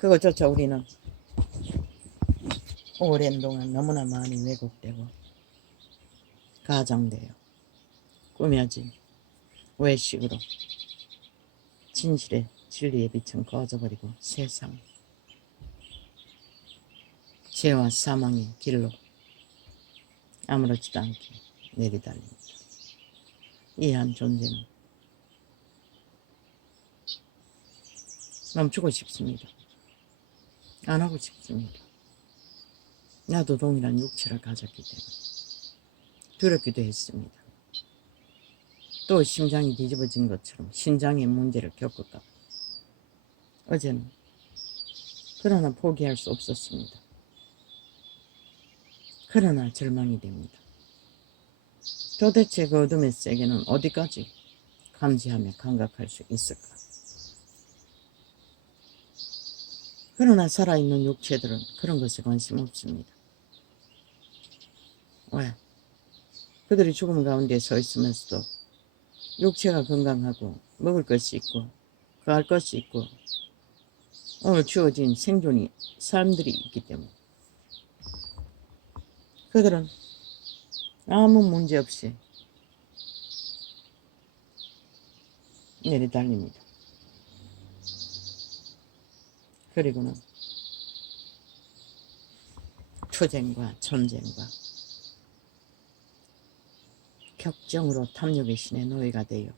그것조차 우리는 오랜 동안 너무나 많이 왜곡되고 가장되어 꾸며진 외식으로 진실의 진리의 빛은 꺼져버리고 세상 죄와 사망의 길로 아무렇지도 않게 내리달립니다. 이 한 존재는 멈추고 싶습니다. 안 하고 싶습니다. 나도 동일한 육체를 가졌기 때문에 두렵기도 했습니다. 또 심장이 뒤집어진 것처럼 신장의 문제를 겪을까. 어제는 그러나 포기할 수 없었습니다. 그러나 절망이 됩니다. 도대체 그 어둠의 세계는 어디까지 감지하며 감각할 수 있을까? 그러나 살아있는 육체들은 그런 것에 관심 없습니다. 왜? 그들이 죽음 가운데 서 있으면서도 육체가 건강하고 먹을 것이 있고 거할 것이 있고 오늘 주어진 생존이 사람들이 있기 때문에 그들은 아무 문제 없이 내리달립니다. 그리고는 투쟁과 전쟁과 격정으로 탐욕의 신의 노예가 되어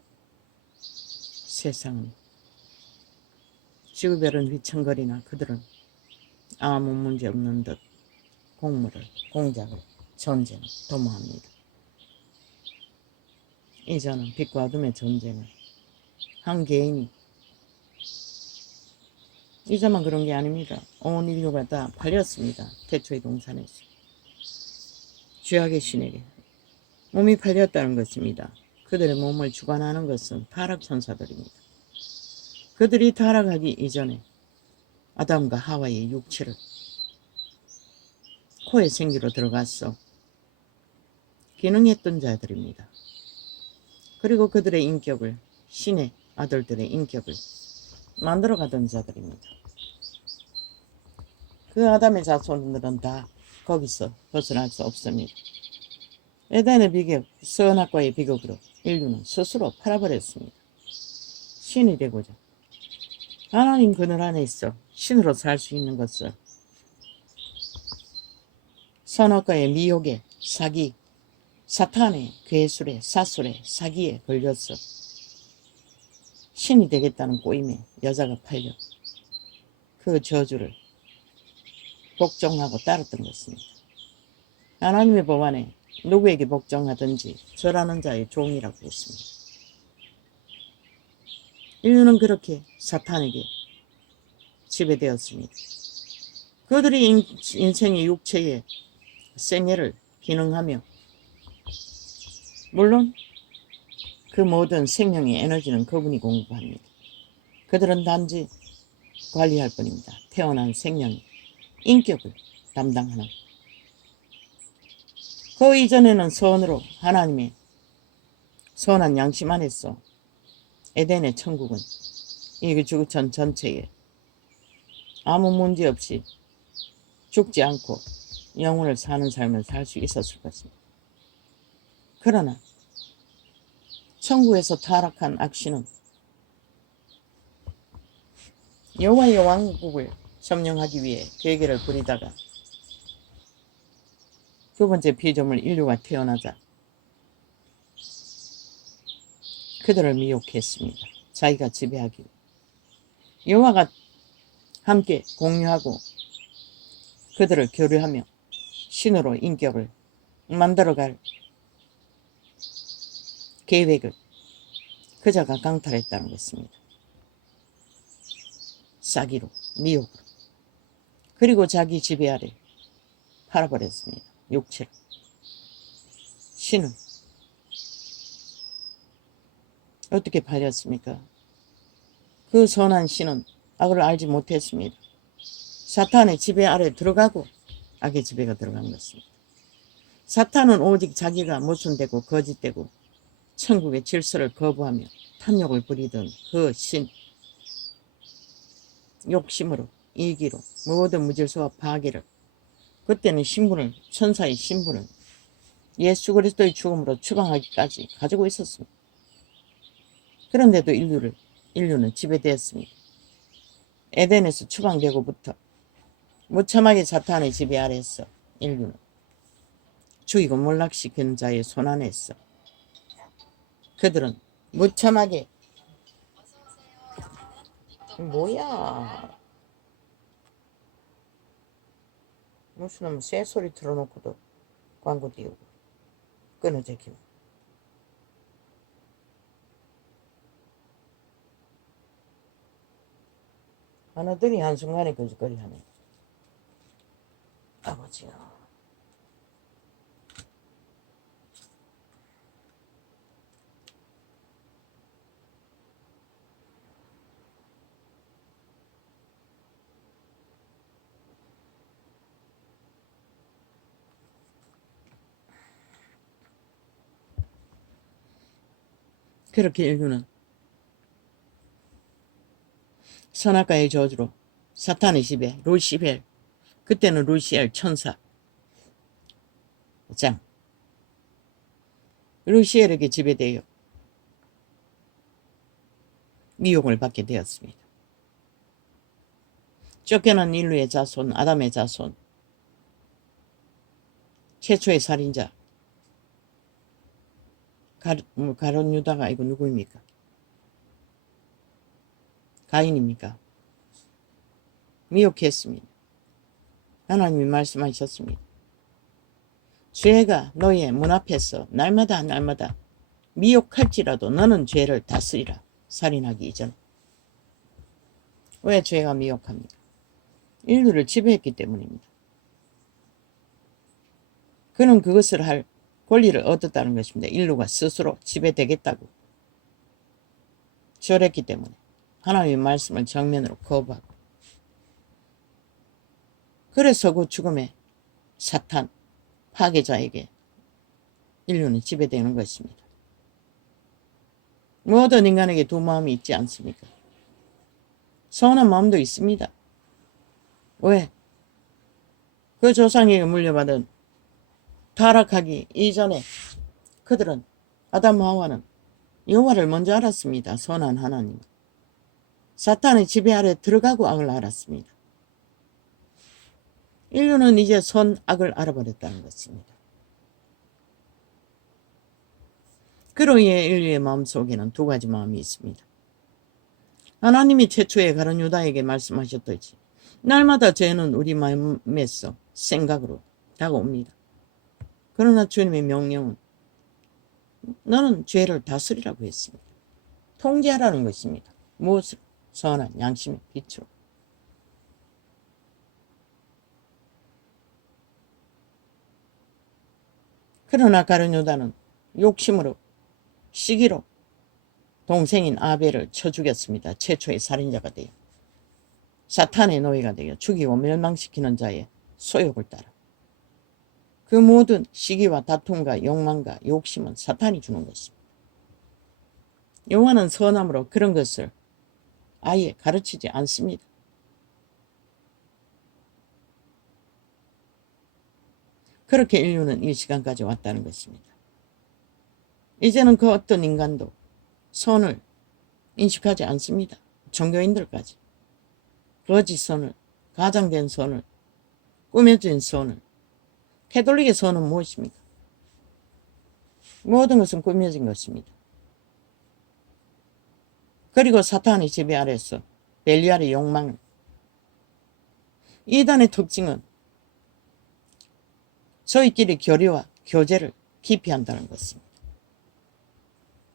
세상은 지구별은 휘청거리나 그들은 아무 문제 없는 듯 공물을, 공작을, 전쟁을 도모합니다. 이제는 빛과 어둠의 전쟁을 한 개인이 이제만 그런 게 아닙니다. 온 인류가 다 팔렸습니다. 태초의 동산에서. 죄악의 신에게 몸이 팔렸다는 것입니다. 그들의 몸을 주관하는 것은 타락천사들입니다. 그들이 타락하기 이전에 아담과 하와의 육체를 코의 생기로 들어가서 기능했던 자들입니다. 그리고 그들의 인격을 신의 아들들의 인격을 만들어가던 자들입니다. 그 아담의 자손들은 다 거기서 벗어날 수 없습니다. 에덴의 비극, 선악과의 비극으로 인류는 스스로 팔아버렸습니다. 신이 되고자 하나님 그늘 안에 있어 신으로 살 수 있는 것을 선악과의 미혹에 사기, 사탄의 괴술에 사술에 사기에 걸려서 신이 되겠다는 꼬임에 여자가 팔려 그 저주를 복종하고 따랐던 것입니다. 하나님의 법안에 누구에게 복종하든지 절하는 자의 종이라고 했습니다. 인류는 그렇게 사탄에게 지배되었습니다. 그들이 인생의 육체의 생애를 기능하며 물론 그 모든 생명의 에너지는 그분이 공급합니다. 그들은 단지 관리할 뿐입니다. 태어난 생명의 인격을 담당하는 그 이전에는 선으로 하나님의 선한 양심 안에서 에덴의 천국은 이 지구촌 전체에 아무 문제 없이 죽지 않고 영혼을 사는 삶을 살 수 있었을 것입니다. 그러나 천국에서 타락한 악신은 여호와의 왕국을 점령하기 위해 계계를 부리다가 두 번째 피조물 인류가 태어나자 그들을 미혹했습니다. 자기가 지배하기 여호와가 함께 공유하고 그들을 교류하며 신으로 인격을 만들어갈 계획을 그자가 강탈했다는 것입니다. 사기로, 미혹으로. 그리고 자기 지배 아래 팔아버렸습니다. 육체를. 신은 어떻게 팔렸습니까? 그 선한 신은 악을 알지 못했습니다. 사탄의 지배 아래 들어가고 악의 지배가 들어간 것입니다. 사탄은 오직 자기가 모순되고 거짓되고 천국의 질서를 거부하며 탐욕을 부리던 그 신, 욕심으로 이기로 모든 무질서와 파괴를, 그때는 신분을, 천사의 신분을 예수 그리스도의 죽음으로 추방하기까지 가지고 있었습니다. 그런데도 인류는 지배되었습니다. 에덴에서 추방되고부터 무참하게 사탄의 지배 아래서 인류는 죽이고 몰락시키는 자의 손안에서 그들은 무참하게, 뭐야, 무슨 놈 쇠소리 틀어놓고도 광고 띄우고 끊어져 기만. 하나들이 한순간에 거짓거리 하네. 아버지야. 그렇게 인류는 선악과의 저주로 사탄의 지배, 루시벨, 그때는 루시엘 천사 장, 루시엘에게 지배되어 미혹을 받게 되었습니다. 쫓겨난 인류의 자손, 아담의 자손, 최초의 살인자 가룟 유다가 이거 누구입니까? 가인입니까? 미혹했습니다. 하나님이 말씀하셨습니다. 죄가 너의 문 앞에서 날마다 미혹할지라도 너는 죄를 다스리라. 살인하기 이전. 왜 죄가 미혹합니까? 인류를 지배했기 때문입니다. 그는 그것을 할 권리를 얻었다는 것입니다. 인류가 스스로 지배되겠다고 절했기 때문에 하나님의 말씀을 정면으로 거부하고, 그래서 그 죽음의 사탄 파괴자에게 인류는 지배되는 것입니다. 모든 인간에게 두 마음이 있지 않습니까? 선한 마음도 있습니다. 왜? 그 조상에게 물려받은 타락하기 이전에 그들은, 아담 하와는 여호와를 먼저 알았습니다. 선한 하나님. 사탄의 지배 아래 들어가고 악을 알았습니다. 인류는 이제 선악을 알아버렸다는 것입니다. 그로 인해 인류의 마음속에는 두 가지 마음이 있습니다. 하나님이 최초에 가룟 유다에게 말씀하셨듯이 날마다 죄는 우리 마음에서 생각으로 다가옵니다. 그러나 주님의 명령은 너는 죄를 다스리라고 했습니다. 통제하라는 것입니다. 무엇으로? 선한 양심의 빛으로. 그러나 가룟 유다는 욕심으로, 시기로 동생인 아벨을 쳐 죽였습니다. 최초의 살인자가 되어 사탄의 노예가 되어 죽이고 멸망시키는 자의 소욕을 따라. 그 모든 시기와 다툼과 욕망과 욕심은 사탄이 주는 것입니다. 여호와는 선함으로 그런 것을 아예 가르치지 않습니다. 그렇게 인류는 이 시간까지 왔다는 것입니다. 이제는 그 어떤 인간도 선을 인식하지 않습니다. 종교인들까지 거짓 선을, 가장된 선을, 꾸며진 선을. 캐톨릭의 선은 무엇입니까? 모든 것은 꾸며진 것입니다. 그리고 사탄의 지배 아래서 벨리알의 욕망을. 이단의 특징은 저희끼리 교류와 교제를 기피한다는 것입니다.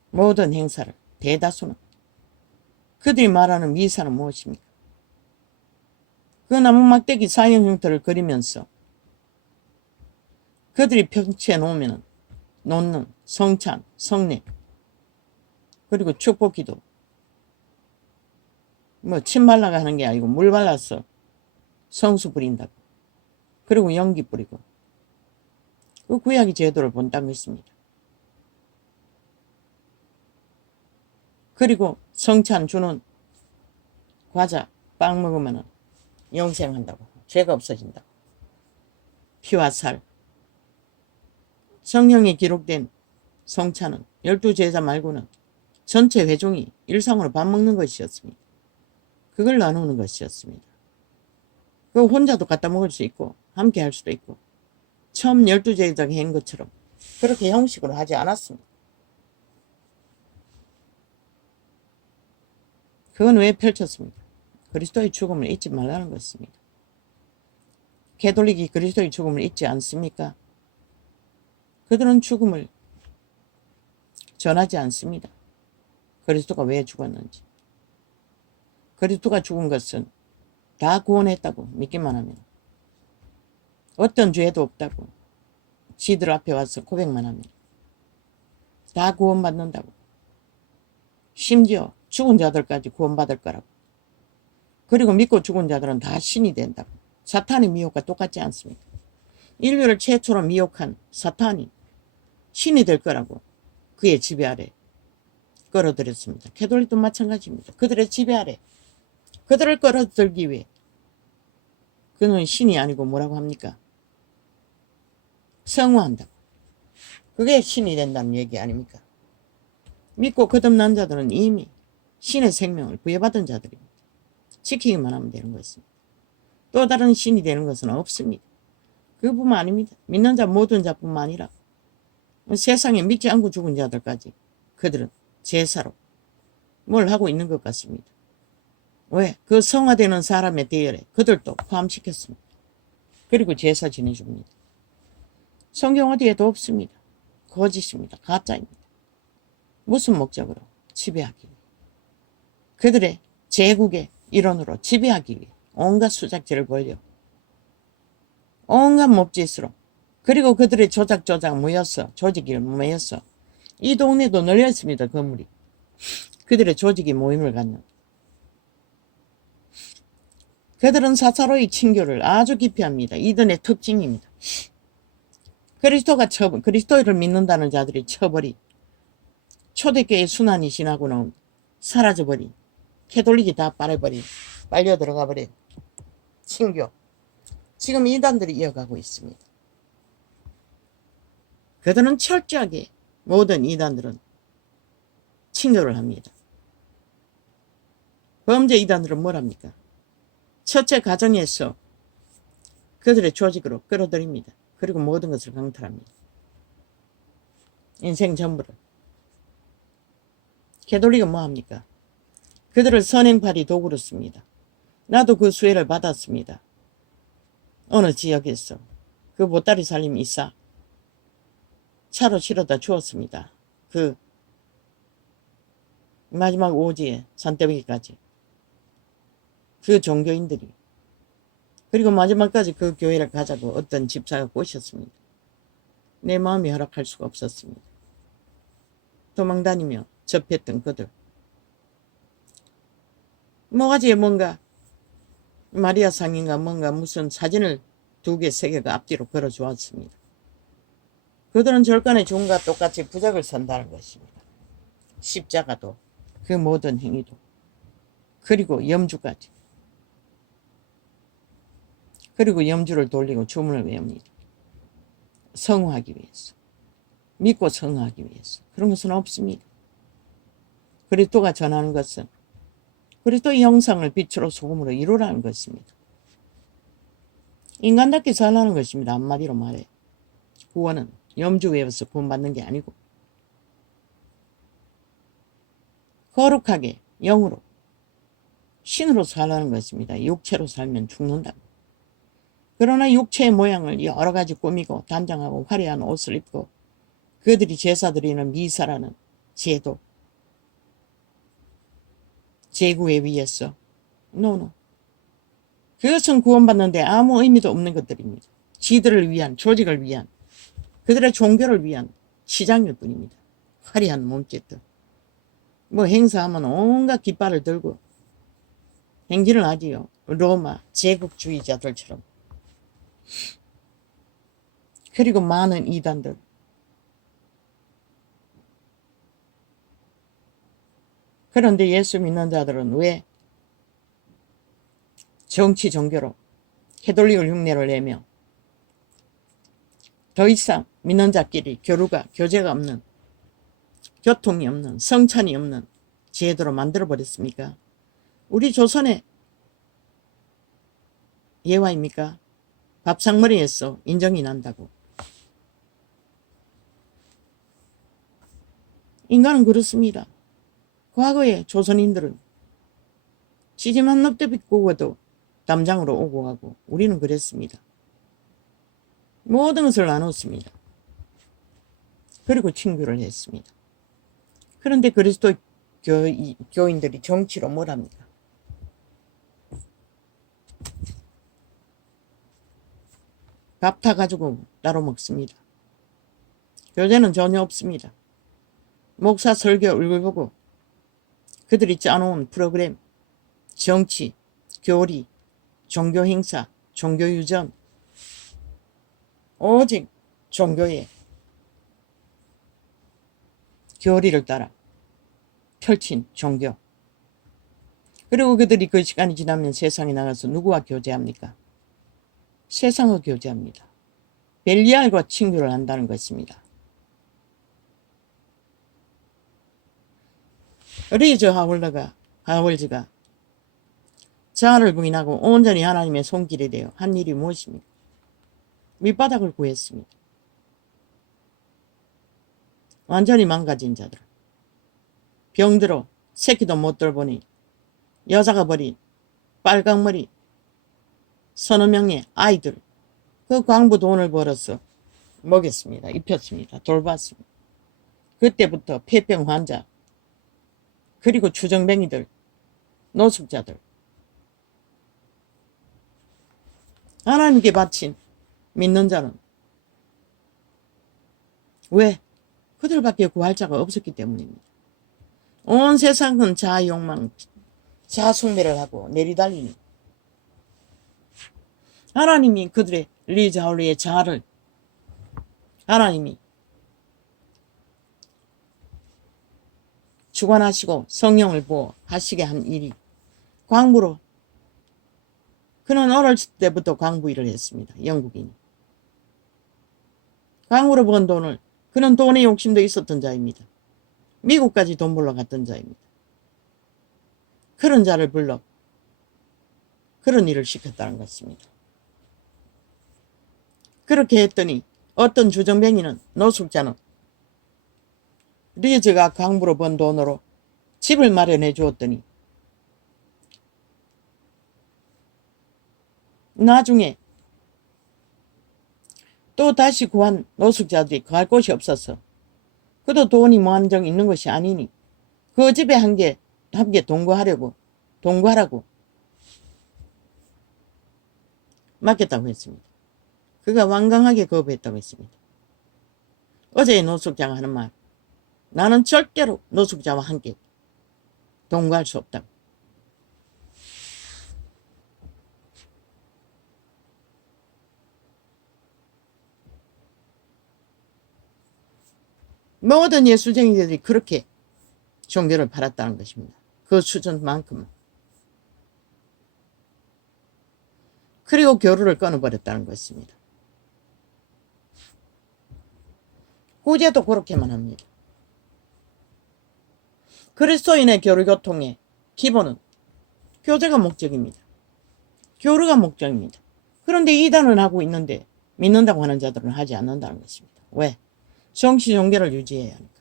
모든 행사를, 대다수는, 그들이 말하는 미사는 무엇입니까? 그 나무 막대기 사형 형태를 그리면서 그들이 펼쳐 놓는 성찬, 성례, 그리고 축복기도, 침 발라가 하는 게 아니고 물 발라서 성수 부린다고, 그리고 연기 뿌리고, 그 구약의 제도를 본다고 했습니다. 그리고 성찬 주는 과자, 빵 먹으면 영생한다고. 죄가 없어진다고. 피와 살. 성경에 기록된 성찬은 12제자 말고는 전체 회중이 일상으로 밥 먹는 것이었습니다. 그걸 나누는 것이었습니다. 그 혼자도 갖다 먹을 수 있고 함께 할 수도 있고 처음 12제자가 한 것처럼 그렇게 형식으로 하지 않았습니다. 그건 왜 펼쳤습니까? 그리스도의 죽음을 잊지 말라는 것입니다. 가톨릭이 그리스도의 죽음을 잊지 않습니까? 그들은 죽음을 전하지 않습니다. 그리스도가 왜 죽었는지. 그리스도가 죽은 것은 다 구원했다고 믿기만 하면, 어떤 죄도 없다고 지들 앞에 와서 고백만 하면 다 구원받는다고. 심지어 죽은 자들까지 구원받을 거라고. 그리고 믿고 죽은 자들은 다 신이 된다고. 사탄의 미혹과 똑같지 않습니까? 인류를 최초로 미혹한 사탄이 신이 될 거라고 그의 지배 아래 끌어들였습니다. 가톨릭도 마찬가지입니다. 그들의 지배 아래 그들을 끌어들기 위해 그는 신이 아니고 뭐라고 합니까? 성화한다고. 그게 신이 된다는 얘기 아닙니까? 믿고 거듭난 자들은 이미 신의 생명을 부여받은 자들입니다. 지키기만 하면 되는 것입니다. 또 다른 신이 되는 것은 없습니다. 그뿐만 아닙니다. 믿는 자 모든 자뿐만 아니라 세상에 믿지 않고 죽은 자들까지 그들은 제사로 뭘 하고 있는 것 같습니다. 왜? 그 성화되는 사람의 대열에 그들도 포함시켰습니다. 그리고 제사 지내줍니다. 성경 어디에도 없습니다. 거짓입니다. 가짜입니다. 무슨 목적으로? 지배하기 위해. 그들의 제국의 일원으로 지배하기 위해 온갖 수작질을 벌여 온갖 몸짓으로, 그리고 그들의 조작 모였어. 조직이 모였어. 이 동네도 널려 있습니다. 건물이. 그들의 조직이 모임을 갖는. 그들은 사사로이 친교를 아주 깊이 합니다. 이들의 특징입니다. 그리스도를 믿는다는 자들이 처벌이 초대교회 순환이 지나고는 사라져버린, 캐톨릭이 다 빨려 들어가 버린 친교. 지금 이단들이 이어가고 있습니다. 그들은 철저하게 모든 이단들은 친교를 합니다. 범죄 이단들은 뭘 합니까? 첫째 가정에서 그들의 조직으로 끌어들입니다. 그리고 모든 것을 강탈합니다. 인생 전부를. 가톨릭은 뭐 합니까? 그들을 선행팔이 도구로 씁니다. 나도 그 수혜를 받았습니다. 어느 지역에서 그 보따리 살림 이사 차로 실어다 주었습니다. 그 마지막 오지에 산더미까지 그 종교인들이, 그리고 마지막까지 그 교회를 가자고 어떤 집사가 꼬셨습니다. 내 마음이 허락할 수가 없었습니다. 도망다니며 접했던 그들. 뭐가지에 뭔가 마리아 상인가 뭔가 무슨 사진을 2개, 3개가 앞뒤로 걸어 주었습니다. 그들은 절간의 종과 똑같이 부적을 선다는 것입니다. 십자가도, 그 모든 행위도, 그리고 염주까지. 그리고 염주를 돌리고 주문을 외웁니다. 성화하기 위해서. 믿고 성화하기 위해서. 그런 것은 없습니다. 그리스도가 전하는 것은 그리스도의 형상을 빛으로 소금으로 이루라는 것입니다. 인간답게 살라는 것입니다. 한마디로 말해. 구원은 염주 외에서 구원받는 게 아니고 거룩하게 영으로 신으로 살라는 것입니다. 육체로 살면 죽는다. 그러나 육체의 모양을 여러 가지 꾸미고 단장하고 화려한 옷을 입고 그들이 제사 드리는 미사라는 제도, 제구에 위해서 노노. 그것은 구원받는데 아무 의미도 없는 것들입니다. 지들을 위한, 조직을 위한, 그들의 종교를 위한 시장일 뿐입니다. 화려한 몸짓들. 뭐 행사하면 온갖 깃발을 들고 행진을 하지요. 로마 제국주의자들처럼. 그리고 많은 이단들. 그런데 예수 믿는 자들은 왜 정치 종교로 캐톨릭을 흉내를 내며 더 이상 믿는 자끼리 교제가 없는, 교통이 없는, 성찬이 없는 제도로 만들어버렸습니까? 우리 조선의 예화입니까? 밥상머리에서 인정이 난다고. 인간은 그렇습니다. 과거에 조선인들은 지지만 넉대 빗고도 담장으로 오고 가고 우리는 그랬습니다. 모든 것을 나눴습니다. 그리고 친구를 했습니다. 그런데 그리스도 교인들이 정치로 뭘 합니까? 밥 타가지고 따로 먹습니다. 교제는 전혀 없습니다. 목사 설교 얼굴 보고 그들이 짜놓은 프로그램, 정치, 교리, 종교 행사, 종교 유전, 오직 종교의 교리를 따라 펼친 종교. 그리고 그들이 그 시간이 지나면 세상에 나가서 누구와 교제합니까? 세상과 교제합니다. 벨리알과 친교를 한다는 것입니다. 리즈 하월즈가 자아를 부인하고 온전히 하나님의 손길이 되어 한 일이 무엇입니까? 밑바닥을 구했습니다. 완전히 망가진 자들, 병들어 새끼도 못 돌보니 여자가 버린 빨강머리 서너 명의 아이들, 그 광부 돈을 벌어서 먹였습니다. 입혔습니다. 돌봤습니다. 그때부터 폐병 환자, 그리고 추정뱅이들, 노숙자들, 하나님께 바친 믿는 자는 왜? 그들밖에 구할 자가 없었기 때문입니다. 온 세상은 자아욕망, 자아숭배를 하고 내리달리니 하나님이 그들의 리즈 하울리의 자아를 하나님이 주관하시고 성령을 보호하시게 한 일이 광부로, 그는 어렸을 때부터 광부 일을 했습니다. 영국인이. 광부로 번 돈을, 그는 돈에 욕심도 있었던 자입니다. 미국까지 돈 벌러 갔던 자입니다. 그런 자를 불러 그런 일을 시켰다는 것입니다. 그렇게 했더니 어떤 주정뱅이는, 노숙자는 리즈가 광부로 번 돈으로 집을 마련해 주었더니 나중에 또 다시 구한 노숙자들이 갈 곳이 없어서, 그도 돈이 무한정 있는 것이 아니니 그 집에 함께 동거하라고 맡겼다고 했습니다. 그가 완강하게 거부했다고 했습니다. 어제의 노숙자가 하는 말, 나는 절대로 노숙자와 함께 동거할 수 없다고. 모든 예수쟁이들이 그렇게 종교를 팔았다는 것입니다. 그 수준만큼. 그리고 교류를 끊어버렸다는 것입니다. 구제도 그렇게만 합니다. 그리스도인의 교류교통의 기본은 교제가 목적입니다. 교류가 목적입니다. 그런데 이단은 하고 있는데 믿는다고 하는 자들은 하지 않는다는 것입니다. 왜? 정치 종교를 유지해야 하니까.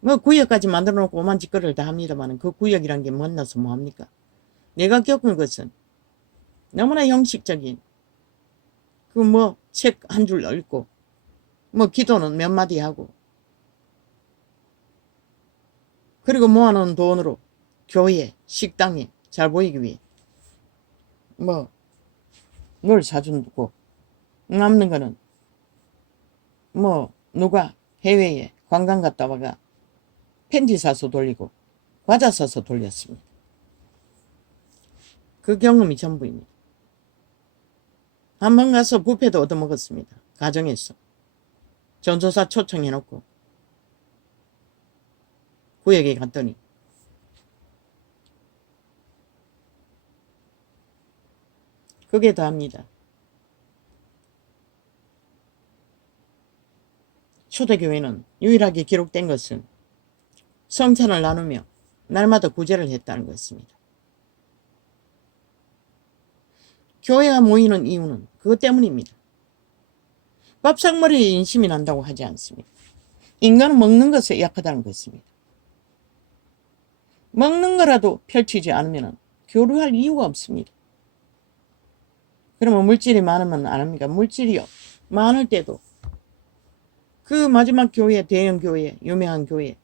뭐 구역까지 만들어 놓고 오만 짓거리를 다 합니다만 그 구역이란 게 만나서 뭐합니까? 내가 겪은 것은 너무나 형식적인, 그 뭐 책 한 줄 읽고 뭐 기도는 몇 마디 하고, 그리고 모아놓은 돈으로 교회, 식당에 잘 보이기 위해 뭐 뭘 사준고, 남는 거는 뭐 누가 해외에 관광 갔다 와가 팬티 사서 돌리고 과자 사서 돌렸습니다. 그 경험이 전부입니다. 한 번 가서 뷔페도 얻어먹었습니다. 가정에서 전도사 초청해놓고 구역에 갔더니 그게 더합니다. 초대교회는 유일하게 기록된 것은 성찬을 나누며 날마다 구제를 했다는 것입니다. 교회가 모이는 이유는 그것 때문입니다. 밥상머리에 인심이 난다고 하지 않습니다. 인간은 먹는 것에 약하다는 것입니다. 먹는 거라도 펼치지 않으면 교류할 이유가 없습니다. 그러면 물질이 많으면 안 합니까? 물질이요. 많을 때도 그 마지막 교회, 대형 교회, 유명한 교회,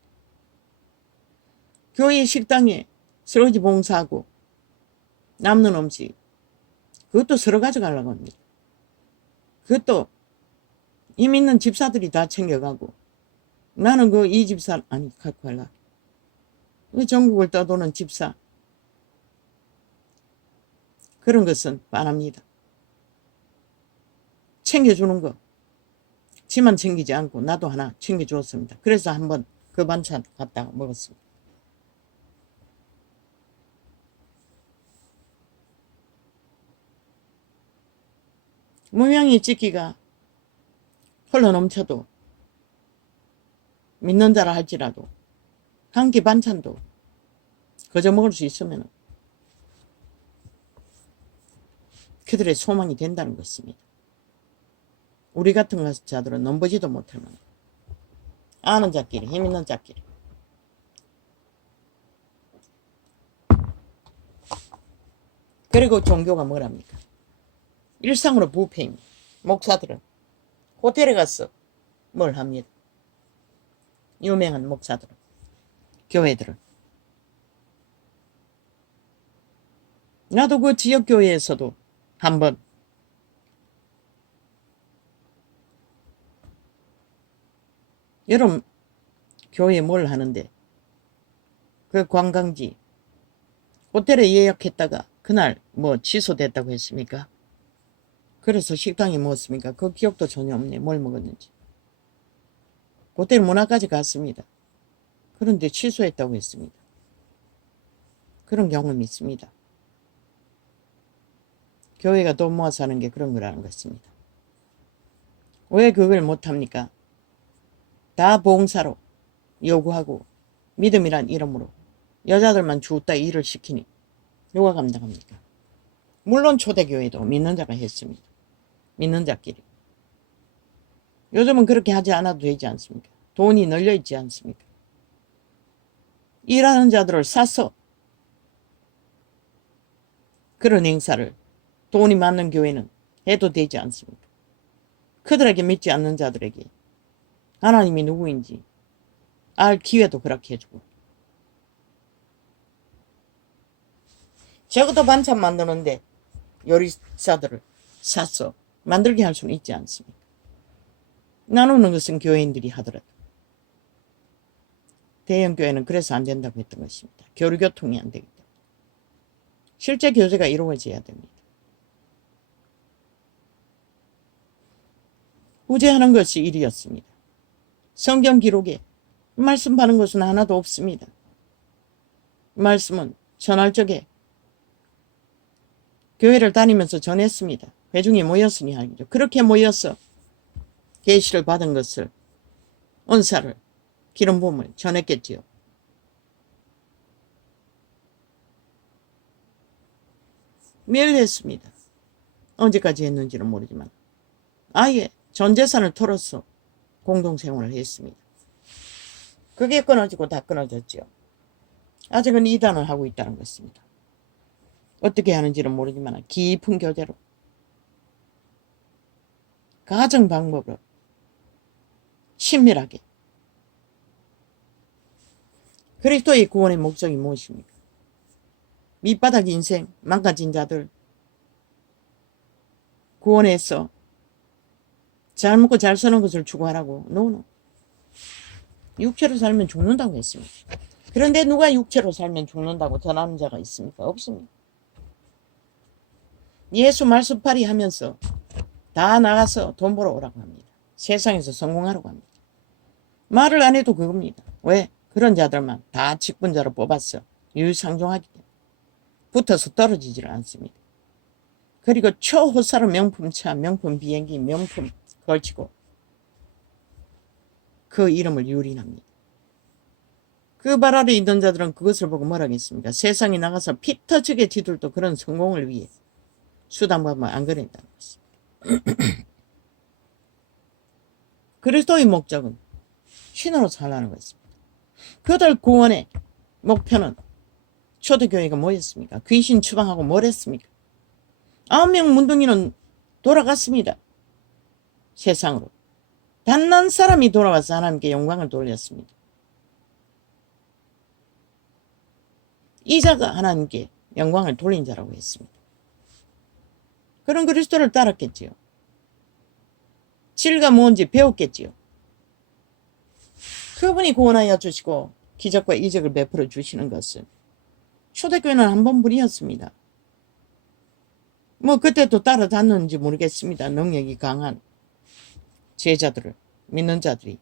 교회 식당에 설거지 봉사하고 남는 음식 그것도 서로 가져가려고 합니다. 그것도 힘 있는 집사들이 다 챙겨가고 나는 이 집사 아니 갖고 갈라. 그 전국을 떠도는 집사 그런 것은 빤합니다. 챙겨주는 거 지만 챙기지 않고 나도 하나 챙겨주었습니다. 그래서 한번 그 반찬 갖다가 먹었습니다. 무명의 찍기가 흘러 넘쳐도 믿는 자라 할지라도 한 끼 반찬도 거저 먹을 수 있으면 그들의 소망이 된다는 것입니다. 우리 같은 자들은 넘보지도 못할 만큼 아는 자끼리 힘 있는 자끼리 그리고 종교가 뭐랍니까? 일상으로 부패입니다. 목사들은 호텔에 가서 뭘 합니다. 유명한 목사들은 교회들은 나도 그 지역교회에서도 한번 여름 교회에 뭘 하는데 그 관광지 호텔에 예약했다가 그날 취소됐다고 했습니까? 그래서 식당에 먹었습니까? 그 기억도 전혀 없네. 뭘 먹었는지. 호텔 문화까지 갔습니다. 그런데 취소했다고 했습니다. 그런 경험이 있습니다. 교회가 돈 모아서 하는 게 그런 거라는 것입니다. 왜 그걸 못합니까? 다 봉사로 요구하고 믿음이란 이름으로 여자들만 죽다 일을 시키니 누가 감당합니까? 물론 초대교회도 믿는 자가 했습니다. 믿는 자끼리. 요즘은 그렇게 하지 않아도 되지 않습니까? 돈이 널려있지 않습니까? 일하는 자들을 사서 그런 행사를 돈이 많은 교회는 해도 되지 않습니까? 그들에게 믿지 않는 자들에게 하나님이 누구인지 알 기회도 그렇게 해주고 적어도 반찬 만드는데 요리사들을 사서 만들게 할 수는 있지 않습니까? 나누는 것은 교회인들이 하더라도 대형 교회는 그래서 안 된다고 했던 것입니다. 교류교통이 안 되기 때문에 실제 교제가 이루어져야 됩니다. 구제하는 것이 일이었습니다. 성경 기록에 말씀 받은 것은 하나도 없습니다. 말씀은 전할 적에 교회를 다니면서 전했습니다. 회중이 모였으니 하죠. 그렇게 모여서 계시를 받은 것을 은사를 기름 부음을 전했겠지요. 매일 했습니다. 언제까지 했는지는 모르지만 아예 전 재산을 털어서 공동생활을 했습니다. 그게 끊어지고 다 끊어졌죠. 아직은 이단을 하고 있다는 것입니다. 어떻게 하는지는 모르지만 깊은 교제로 가정 방법으로 친밀하게 그리스도의 구원의 목적이 무엇입니까? 밑바닥 인생 망가진 자들 구원해서 잘 먹고 잘 사는 것을 추구하라고. 노노. 육체로 살면 죽는다고 했습니다. 그런데 누가 육체로 살면 죽는다고 전하는 자가 있습니까? 없습니다. 예수 말씀팔이 하면서 다 나가서 돈 벌어 오라고 합니다. 세상에서 성공하라고 합니다. 말을 안 해도 그겁니다. 왜? 그런 자들만 다 직분자로 뽑았어. 유유상종하기 때문에. 붙어서 떨어지질 않습니다. 그리고 초호사로 명품차, 명품 비행기, 명품 걸치고 그 이름을 유린합니다. 그 발 아래 있는 자들은 그것을 보고 뭐라 하겠습니까? 세상에 나가서 피 터지게 지들도 그런 성공을 위해 수단과만 안 그랬다는 것입니다. 그리스도의 목적은 신으로 살라는 것입니다. 그들 구원의 목표는 초대교회가 뭐였습니까? 귀신 추방하고 뭘 했습니까? 9명 문둥이는 돌아갔습니다. 세상으로. 단 한 사람이 돌아와서 하나님께 영광을 돌렸습니다. 이 자가 하나님께 영광을 돌린 자라고 했습니다. 그런 그리스도를 따랐겠지요. 진리가 뭔지 배웠겠지요. 그분이 구원하여 주시고 기적과 이적을 베풀어 주시는 것은 초대교회는 한 번뿐이었습니다. 뭐 그때도 따라다녔는지 모르겠습니다. 능력이 강한 제자들을, 믿는 자들이.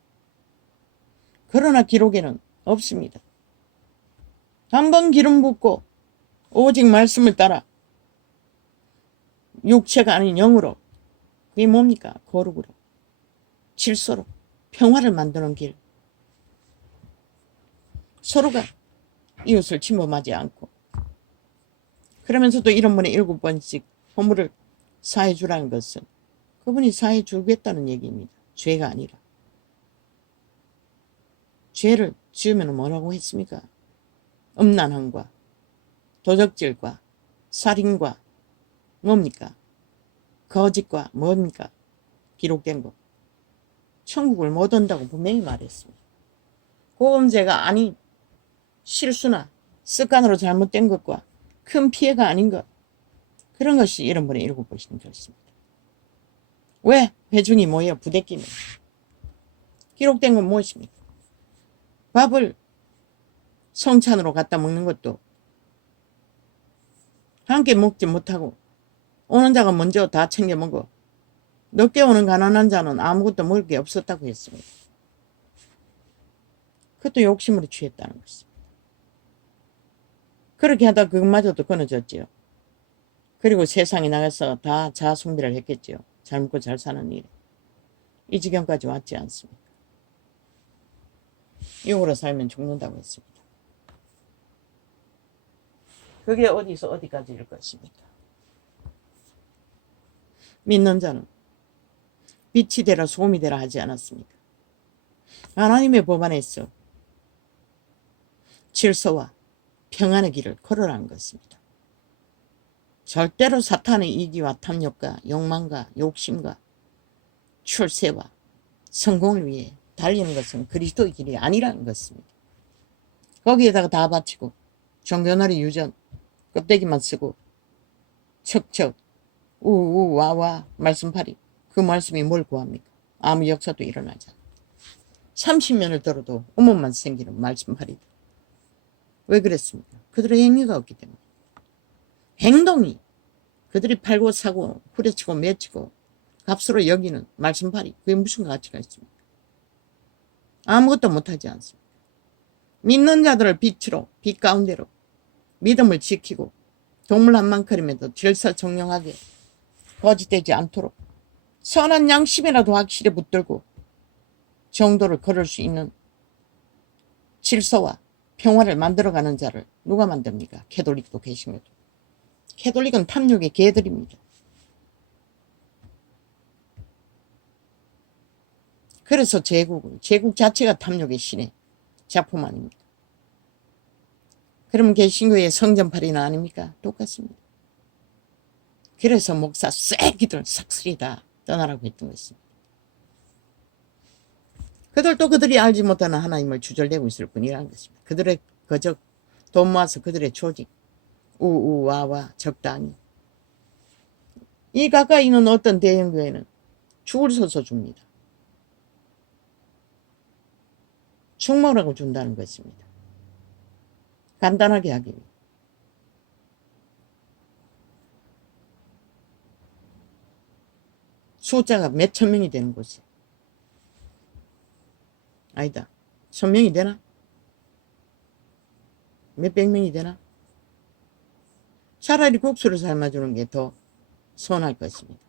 그러나 기록에는 없습니다. 한 번 기름 붓고 오직 말씀을 따라 육체가 아닌 영으로, 그게 뭡니까? 거룩으로, 질서로 평화를 만드는 길. 서로가 이웃을 침범하지 않고, 그러면서도 1원분에 7번씩 허물을 사해 주라는 것은 그분이 사해 주겠다는 얘기입니다. 죄가 아니라. 죄를 지으면 뭐라고 했습니까? 음란함과 도적질과 살인과 뭡니까? 거짓과 뭡니까? 기록된 것. 천국을 못 온다고 분명히 말했습니다. 고범죄가 아닌 실수나 습관으로 잘못된 것과 큰 피해가 아닌 것, 그런 것이 1원분에 7번씩 들었습니다. 왜? 회중이 모여 부대끼며. 기록된 건 무엇입니까? 밥을 성찬으로 갖다 먹는 것도 함께 먹지 못하고 오는 자가 먼저 다 챙겨 먹어 늦게 오는 가난한 자는 아무것도 먹을 게 없었다고 했습니다. 그것도 욕심으로 취했다는 것입니다. 그렇게 하다 그것마저도 끊어졌지요. 그리고 세상에 나가서 다 자아숭배를 했겠지요. 잘 먹고 잘 사는 일에. 이 지경까지 왔지 않습니까? 욕으로 살면 죽는다고 했습니다. 그게 어디서 어디까지일 것입니까? 믿는 자는 빛이 되라 소금이 되라 하지 않았습니까? 하나님의 법 안에서 질서와 평안의 길을 걸으라는 것입니다. 절대로 사탄의 이기와 탐욕과 욕망과 욕심과 출세와 성공을 위해 달리는 것은 그리스도의 길이 아니라는 것입니다. 거기에다가 다 바치고 종교놀이 유전 껍데기만 쓰고 척척 우우 와와 말씀팔이, 그 말씀이 뭘 구합니까? 아무 역사도 일어나지 않아. 30년을 들어도 음모만 생기는 말씀팔이들. 왜 그랬습니까? 그들의 행위가 없기 때문에. 행동이 그들이 팔고 사고 후려치고 매치고 값으로 여기는 말씀팔이, 그게 무슨 가치가 있습니까? 아무것도 못하지 않습니다. 믿는 자들을 빛으로, 빛 가운데로 믿음을 지키고 동물 한 마리라도 질서정령하게 거짓되지 않도록 선한 양심이라도 확실히 붙들고 정도를 걸을 수 있는 질서와 평화를 만들어가는 자를 누가 만듭니까? 캐톨릭도 계신 거죠. 캐톨릭은 탐욕의 개들입니다. 그래서 제국 자체가 탐욕의 신의 작품 아닙니까? 그러면 개신교의 성전팔이는 아닙니까? 똑같습니다. 그래서 목사 쐐기들 삭슬이 다 떠나라고 했던 것입니다. 그들도 그들이 알지 못하는 하나님을 주절되고 있을 뿐이라는 것입니다. 그들의 거적, 돈 모아서 그들의 조직, 우우와와 적당히. 이 가까이 있는 어떤 대형교회는 죽을 서서 줍니다. 죽먹으라고 준다는 것입니다. 간단하게 하기 위해. 숫자가 몇 천 명이 되는 곳에. 아니다. 1000명이 되나? 몇백 명이 되나? 차라리 국수를 삶아주는 게 더 서운할 것입니다.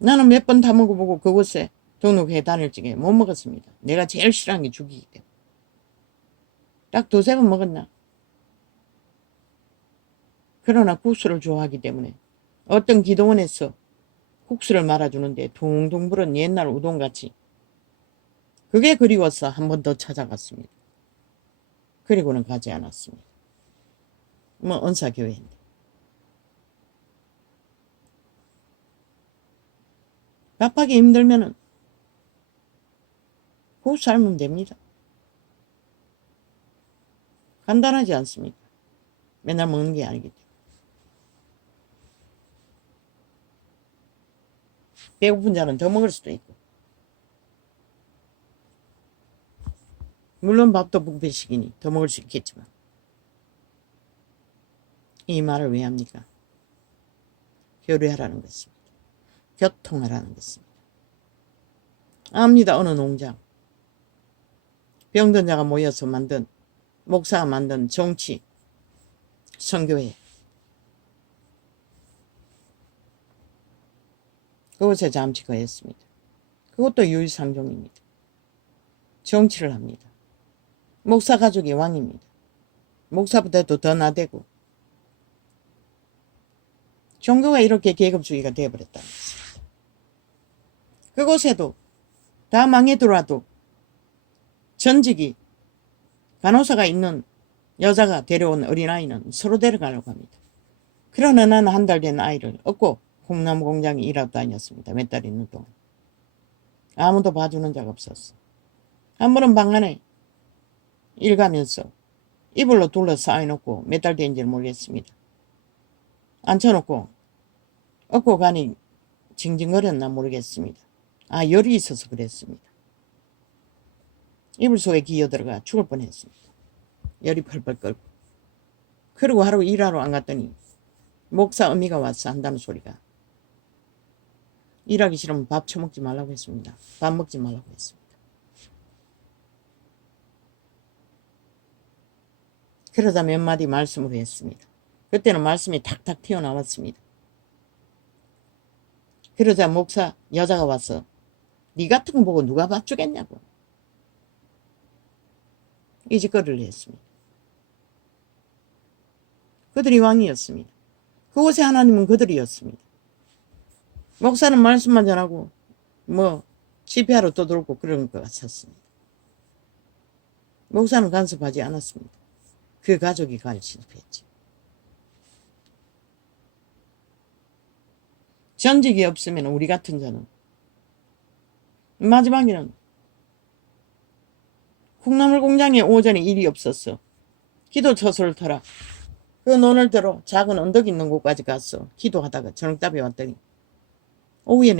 나는 몇 번 다 먹어보고 그곳에 등록해 다닐 적에 못 먹었습니다. 내가 제일 싫어하는 게 죽이기 때문에. 딱 두세 번 먹었나. 그러나 국수를 좋아하기 때문에 어떤 기도원에서 국수를 말아주는데 둥둥 부른 옛날 우동같이 그게 그리워서 한 번 더 찾아갔습니다. 그리고는 가지 않았습니다. 뭐 은사교회인데. 밥하기 힘들면은 국수 삶으면 됩니다. 간단하지 않습니까? 맨날 먹는 게 아니기 때문에. 배고픈 자는 더 먹을 수도 있고. 물론 밥도 뷔페식이니 더 먹을 수 있겠지만. 이 말을 왜 합니까? 교류하라는 것입니다. 교통하라는 것입니다. 압니다. 어느 농장. 병든 자가 모여서 만든, 목사가 만든 정치, 선교회. 그곳에 잠시 거했습니다. 그것도 유일상종입니다. 정치를 합니다. 목사 가족이 왕입니다. 목사보다도 더 나대고. 종교가 이렇게 계급주의가 되어버렸다는 것입니다. 그곳에도 다 망해더라도 전직이 간호사가 있는 여자가 데려온 어린아이는 서로 데려가려고 합니다. 그러나 나는 한 달 된 아이를 업고 콩나무 공장에 일하고 다녔습니다. 몇 달 있는 동안. 아무도 봐주는 자가 없었어. 한 번은 방 안에 일 가면서 이불로 둘러싸여놓고 몇 달 된지를 모르겠습니다. 앉혀놓고 업고 가니 징징거렸나 모르겠습니다. 아, 열이 있어서 그랬습니다. 이불 속에 기어들어가 죽을 뻔했습니다. 열이 펄펄 끓고. 그리고 하루 일하러 안 갔더니 목사 어미가 와서 한다는 소리가 일하기 싫으면 밥 처먹지 말라고 했습니다. 밥 먹지 말라고 했습니다. 그러다 몇 마디 말씀을 했습니다. 그때는 말씀이 탁탁 튀어나왔습니다. 그러자 목사 여자가 와서 네 같은 거 보고 누가 밥 주겠냐고 이 짓거리를 했습니다. 그들이 왕이었습니다. 그곳에 하나님은 그들이었습니다. 목사는 말씀만 전하고 뭐 집회하러 떠돌고 그런 것 같았습니다. 목사는 간섭하지 않았습니다. 그 가족이 간섭했지. 전직이 없으면 우리 같은 자는 마지막에는 콩나물 공장에 오전에 일이 없었어. 기도 처소를 터라. 그 논을 들어 작은 언덕 있는 곳까지 갔어. 기도하다가 저녁답에 왔더니 오후에는